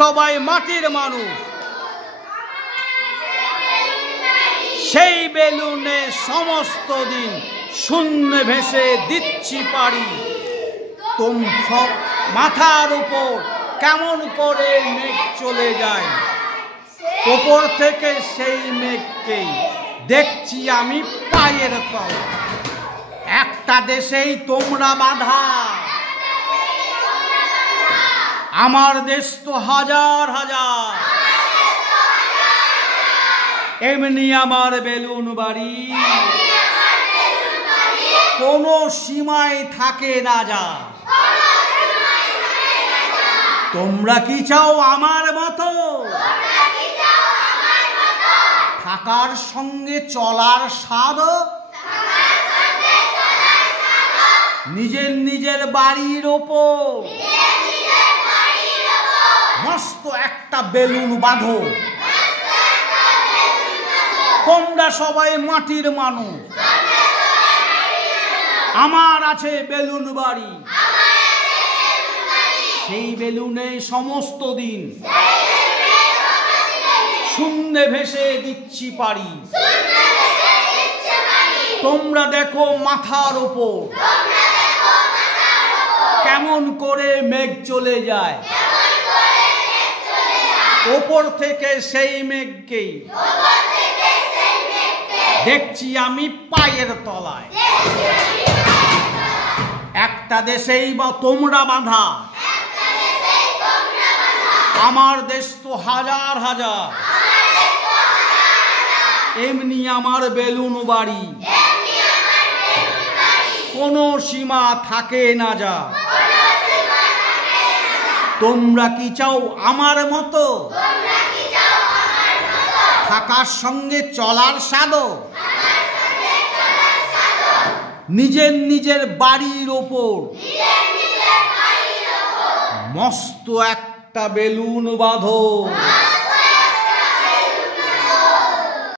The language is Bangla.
সবাই মাটির মানুষ, সেই বেলুনে সমস্ত দিন শূন্য ভেসে দিচ্ছি পারি। সব মাথার উপর কেমন করে মেঘ চলে যায়, ওপর থেকে সেই মেঘকেই দেখছি আমি পায়ের তলায়। একটা দেশেই তোমরা বাঁধা, আমার দেশ তো হাজার হাজার। এমনি আমার বেলুন বাড়ি, কোনো সীমায় থাকে না যা। তোমরা কি চাও আমার মতো থাকার সঙ্গে চলার স্বাদ? নিজের নিজের বাড়ির ওপর মস্ত একটা বেলুন বাঁধো। তোমরা সবাই মাটির মানুষ, আমার আছে বেলুন বাড়ি। সেই বেলুনে সমস্ত দিন শূন্যে ভেসে দিচ্ছি পারি। তোমরা দেখো মাথার উপর কেমন করে মেঘ চলে যায়, ওপর থেকে সেই মেঘকেই দেখছি আমি পায়ের তলায়। একটা দেশেই বা তোমরা বাঁধা, আমার দেশ তো হাজার হাজার। এমনি আমার বেলুন বাড়ি, কোনো সীমা থাকে না যা। তোমরা কি চাও আমার মতো থাকার সঙ্গে চলার স্বাদ? নিজের নিজের বাড়ির ওপর মস্ত একটা বেলুন বাঁধো।